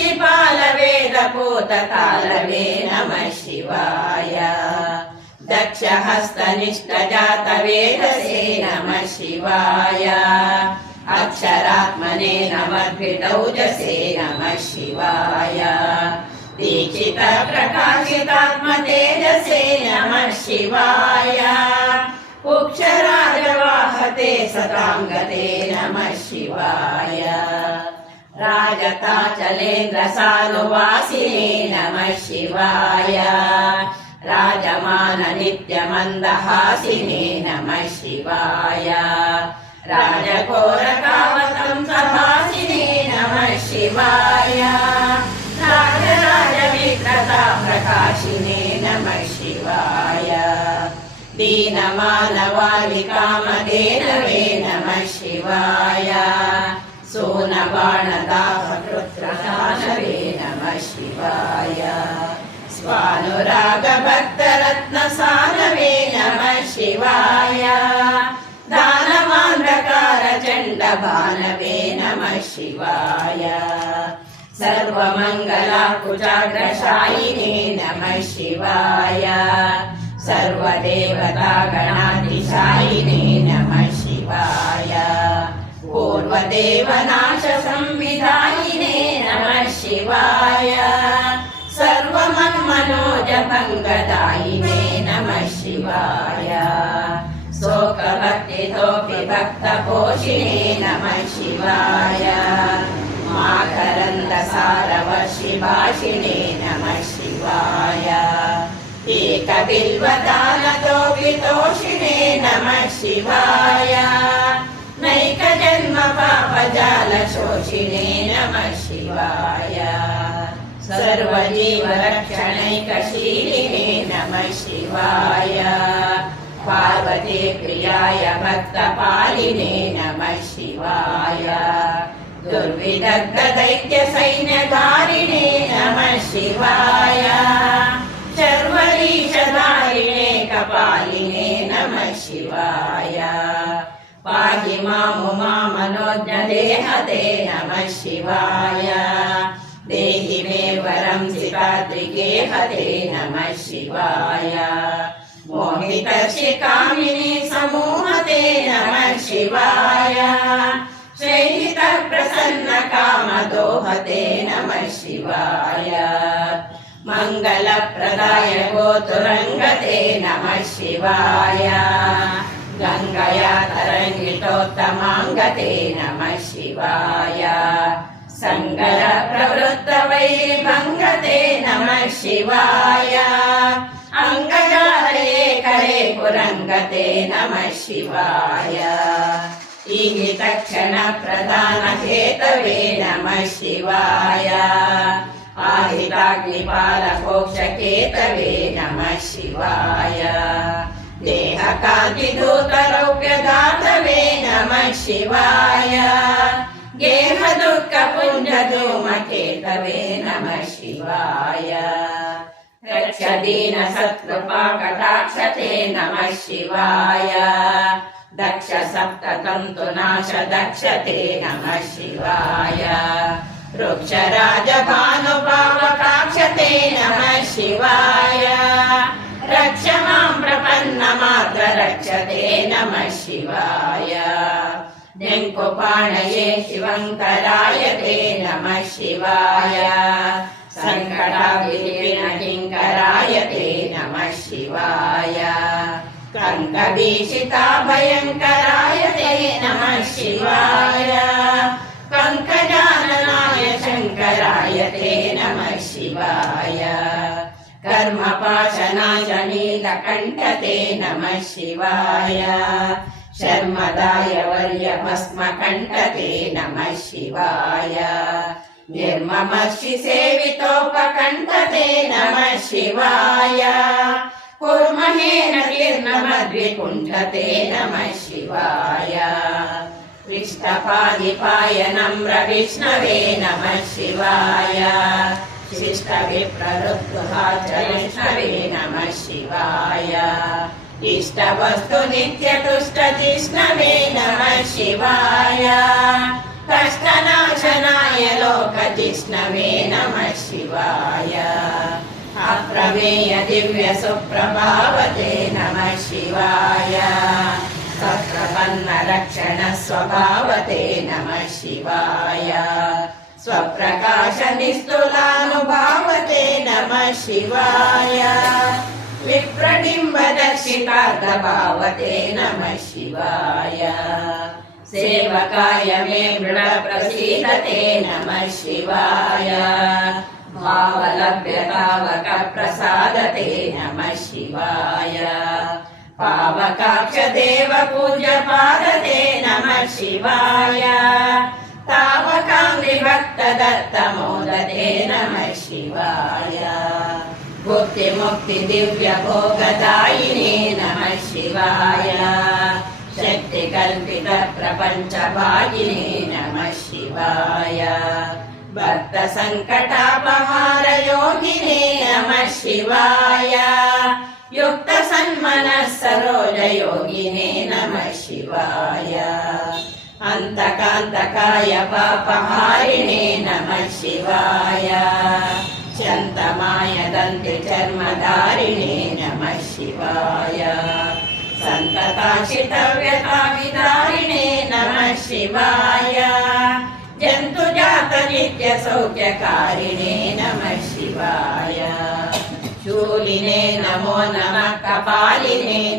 శిపాల వేద పూతకాలవే నమ శివాయ దక్ష దక్షహస్తనిష్ట జాత వేదసే నమ శివాయ అక్షరాత్మనే నమద్వితౌజసే నమ శివాయ దీక్షిత ప్రకాశితాత్మ తేజసే నమ శివాయ ఉక్షరాజవాహతే సతాంగతే నమ శివాయ రాజతాచలేంద్ర సానువాసినే నమ శివాయ రాజమాన నిత్యమందహాసినే నమ శివాయ రాజకోరకావతం సభాసినే నమ శివాయ రాజరాజ విగ్రత ప్రకాశినే నమ శివాయ దీనమానవాళి కామధేనవే నమ శివాయ సోనబాణదాహృత్రశానవే నమ శివాయ స్వానురాగ భక్తరత్న సానవే నమ శివాయ దానవాంధకార చండ భానవే నమ శివాయ సర్వమంగళ కుజాగ్రశాయినే నమ శివాయ సర్వదేవతా గణాధిశాయినే నమ శివాయ పూర్వదేవనాశ సంవిధాయినే నమ శివాయ సర్వమన్మనోజభంగదాయినే నమ శివాయ శోకభక్తితోపి భక్తపోషిణే జన్మ పాపజాల శోషిణే నమ శివాయ. సర్వజీవరక్షణైకశీలినే నమ శివాయ. పార్వతీ ప్రియాయ భక్తపాలినే నమ శివాయ. దుర్విదగ్ధ దైత్య సైన్యధారిణే నమ శివాయ. శర్వరీషధారిణే కపాలినే నమ శివాయ పాహి మాము మామనోజ్ఞ దేహతే నమ శివాయ. దేహి మే వరం శివాద్రికే హతే నమ శివాయ. మోహితర్షికామిని సమూహతే నమ శివాయ. శైలిత ప్రసన్న కామదోహతే నమ శివాయ మంగళప్రదాయ గోతురంగతే నమ శివాయ గంగయా తరంగితోత్తమాంగతే నమ శివాయ సంగర ప్రవృత్త వైభంగతే నమ శివాయ అంగజాలే కరే పురంగతే నమ శివాయ ఈగి తక్షణ ప్రధాన హేతవే నమ శివాయ ఆహితాగ్నిపాల మోక్షకేతవే నమ శివాయ దేహ కాంతి దూతరౌప్యదాతవే నమ శివాయ గేహ దుఃఖ పుంజ ధూమకేతవే మాత్ర రక్షతే నమ శివాయ. జంకుపాణయే శివంకరాయ తే నమ శివాయ. సంకటాభిలీన కింకరాయ తే నమ శివాయ. కంకభీషితా భయంకరాయ తే నమ శివాయ. కంకజాననాయ శంకరాయ తే నమ శివాయ. कर्मपाशनाशनीलकण्ठते नमः शिवाय शर्मदाय वर्यभस्मकण्ठते नमः शिवाय निर्ममर्षि सेवितोपकण्ठते नमः शिवाय कुर्महेन कीर्णमद्विकुण्ठते नमः शिवाय पृष्ठपादिपाय नम्रविष्णवे नमः शिवाय शिष्टवे प्रवृत्तुः चैष्णवे नमः शिवाय इष्टवस्तु नित्यतुष्टजिष्णवे नमः शिवाय कष्टनाशनाय लोकजिष्णवे नमः शिवाय अप्रमेय दिव्यसुप्रभावते नमः शिवाय सप्रपन्नरक्षणस्वभावते नमः शिवाय స్వభావతే నమ శివాయ. స్వప్రకాశ నిస్తులానుభావతే నమ శివాయ. విప్రడింబ దక్షిణార్ధభావతే నమ శివాయ. సేవకాయ మే మృడ ప్రసీదతే నమ శివాయ. భావలభ్యతావక ప్రసాదతే నమ శివాయ. పావకాక్ష దేవ పూజ పాదతే నమ శివాయ. తావకాంగ్రి భక్త దత్త మోదతే నమ శివాయ. భుక్తి ముక్తి దివ్య భోగదాయినే నమ శివాయ. శక్తి కల్పిత ప్రపంచ భాగినే నమ శివాయ. భక్త సంకటాపహార యోగినే నమ శివాయ. యుక్త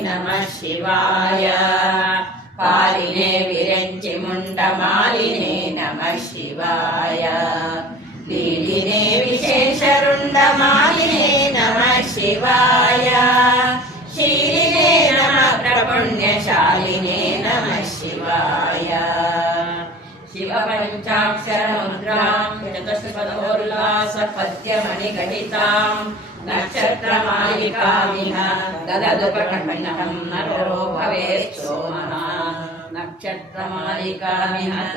సన్మన సరోజ యోగినే నమ శివాయ అంతకాంతకాయ నమ శివాయ. చంతమాయ దంతి చర్మధారిణే నమ నమ శివాయ. పాలినే ముండమాలినే నమ శివాయ లీలినే విశేషరుండమాలినే నమ శివాయ శీలినే నమ ప్రపుణ్యశాలినే నమ శివాయ. శివ పంచాక్షరముద్రాం చతుష్పదోల్లాస పద్యమణి గణితాం. నక్షత్రమాలికామిహ గదదుపకంఠం నరో భవేత్ సోమః నక్షత్రమాలికామిహ